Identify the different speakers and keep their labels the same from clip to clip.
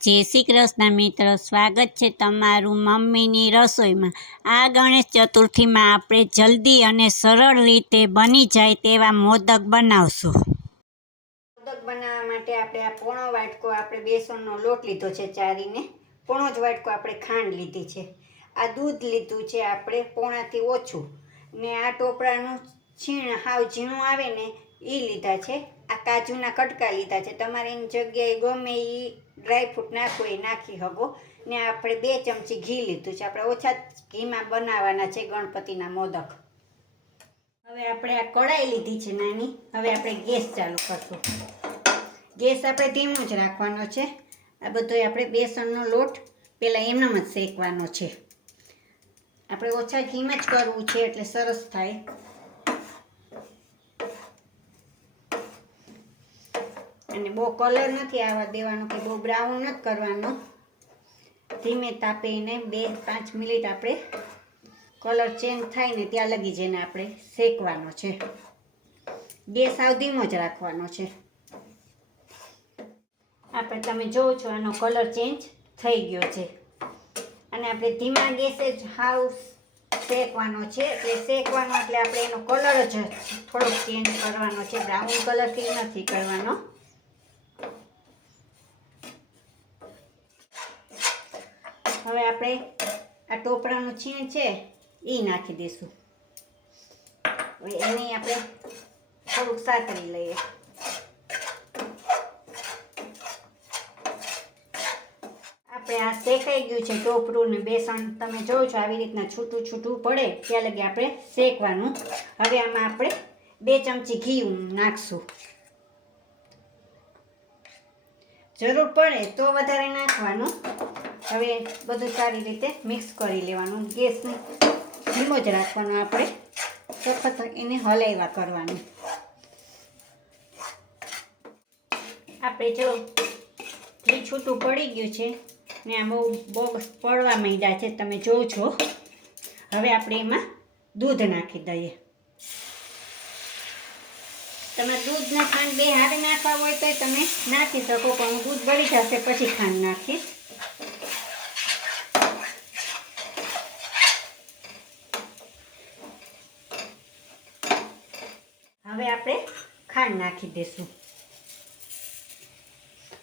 Speaker 1: જય શ્રી કૃષ્ણ મિત્રો, સ્વાગત છે તમારું મમ્મીની રસોઈમાં. આ ગણેશ ચતુર્થીમાં આપણે જલ્દી અને સરળ રીતે બની જાય તેવા મોદક બનાવશું.
Speaker 2: મોદક બનાવવા માટે આપણે આ પોણો વાટકો આપણે બેસનનો લોટ લીધો છે ચારીને પોણો જ વાટકો આપણે ખાંડ લીધી છે. આ દૂધ લીધું છે આપણે પોણાથી ઓછું. ને આ ટોપરાનું છીણ હાવ ઝીણું આવે ને એ લીધા છે. આ કાજુના કટકા લીધા છે. તમારે એની જગ્યાએ ગમે એ ડ્રાયફ્રૂટ નાખવું એ નાખી શકો. ને આપણે બે ચમચી ઘી લીધું છે. આપણે ઓછા ઘીમાં બનાવવાના છે ગણપતિના મોદક. હવે આપણે આ કઢાઈ લીધી છે નાની. હવે આપણે ગેસ ચાલુ કરશું. ગેસ આપણે ધીમો જ રાખવાનો છે. આ બધો આપણે બેસનનો લોટ પહેલાં એમનામ જ શેકવાનો છે. આપણે ઓછા ઘીમાં જ કરવું છે એટલે સરસ થાય. અને બહુ કલર નથી આવવા દેવાનો, કે બહુ બ્રાઉન નથી કરવાનો. ધીમે તાપે એને બે પાંચ મિનિટ આપણે કલર ચેન્જ થાય ને ત્યાં લગી જઈને આપણે શેકવાનો છે. ગેસ આવ ધીમો જ રાખવાનો છે. આપણે તમે જોવો છો આનો કલર ચેન્જ થઈ ગયો છે. અને આપણે ધીમા ગેસે જ હાવ શેકવાનો છે. એટલે શેકવાનો એટલે આપણે એનો કલર જ થોડોક ચેન્જ કરવાનો છે. બ્રાઉન કલરથી નથી કરવાનો. હવે આપણે આ ટોપરાનું છીણ છે, એ નાખી દઈશું. હવે એને આપણે થોડુંક સાતરી લઈએ. આપણે આ શેકાઈ ગયું છે ટોપરું ને બેસણ, તમે જોવો છો આવી રીતના છૂટું છૂટું પડે, ત્યાં લગી આપણે શેકવાનું. હવે આમાં આપણે બે ચમચી ઘી નાખશું. જરૂર પડે તો વધારે નાખવાનું. હવે બધું સારી રીતે મિક્સ કરી લેવાનું. ગેસને ધીમો જ રાખવાનો આપણે. સખત એને હલાવ્યા કરવાનું. આપણે જો ઘી છૂટું પડી ગયું છે ને આ બહુ બહુ પડવા માંડ્યા છે, તમે જોવો છો. હવે આપણે એમાં દૂધ નાખી દઈએ. તમે દૂધ ને ખાંડ બે હારે નાખવા હોય તો તમે નાખી શકો, પણ હું દૂધ બળી જશે પછી ખાંડ નાખીશ. હવે આપણે ખાંડ નાખી દઈશું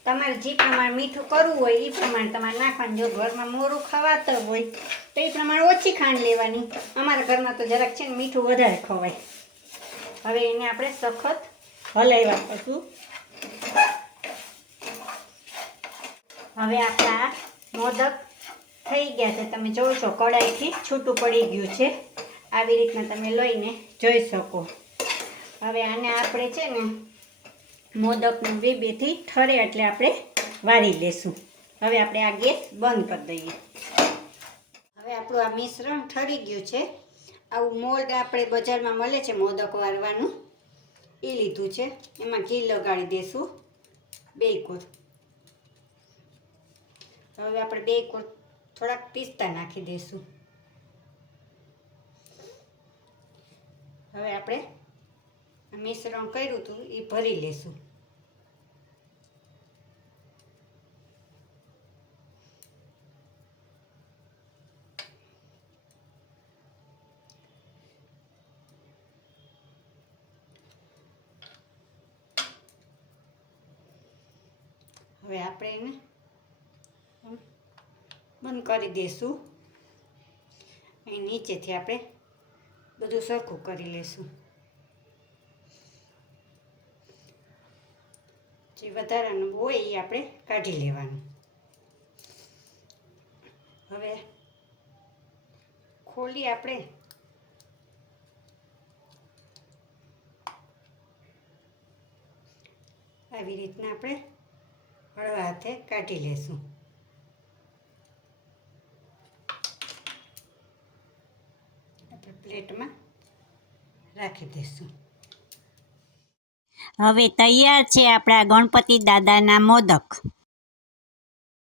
Speaker 2: તમારે જે પ્રમાણે મીઠું કરવું હોય એ પ્રમાણે તમારે નાખવાનું. જો ઘરમાં મોરું ખવાતું હોય, તો એ પ્રમાણે ઓછી ખાંડ લેવાની. અમારા ઘરમાં તો જરાક છે ને મીઠું વધારે ખવાય. હવે એને આપણે સખત હલાવ્યા કરશું હવે આપણા મોદક થઈ ગયા છે. તમે જોવો છો કડાઈથી છૂટું પડી ગયું છે. આવી રીતના તમે લઈને જોઈ શકો. હવે આને આપણે છે ને મોદકનું બે બેથી ઠરે એટલે આપણે વાળી લેશું. હવે આપણે આ ગેસ બંધ કરી દઈએ. હવે આપણું આ મિશ્રણ ઠરી ગયું છે. આવું મોલ્ડ આપણે બજારમાં મળે છે મોદક વારવાનું એ લીધું છે. એમાં ઘી લગાડી દઈશું બે કોર. હવે આપણે બે કોર થોડાક પિસ્તા નાખી દઈશું હવે આપણે મિશ્રણ કર્યું હતું એ ભરી લેશું. હવે આપણે એને બંધ કરી દઈશું અહીં નીચેથી આપણે બધું સરખું કરી લેશું. જે વધારાનું હોય એ આપણે કાઢી લેવાનું. હવે ખોલી આપણે આવી રીતના આપણે હળવા હાથે કાઢી લેશું. પ્લેટમાં રાખી દઈશું.
Speaker 1: હવે તૈયાર છે આપણા ગણપતિ દાદાના મોદક.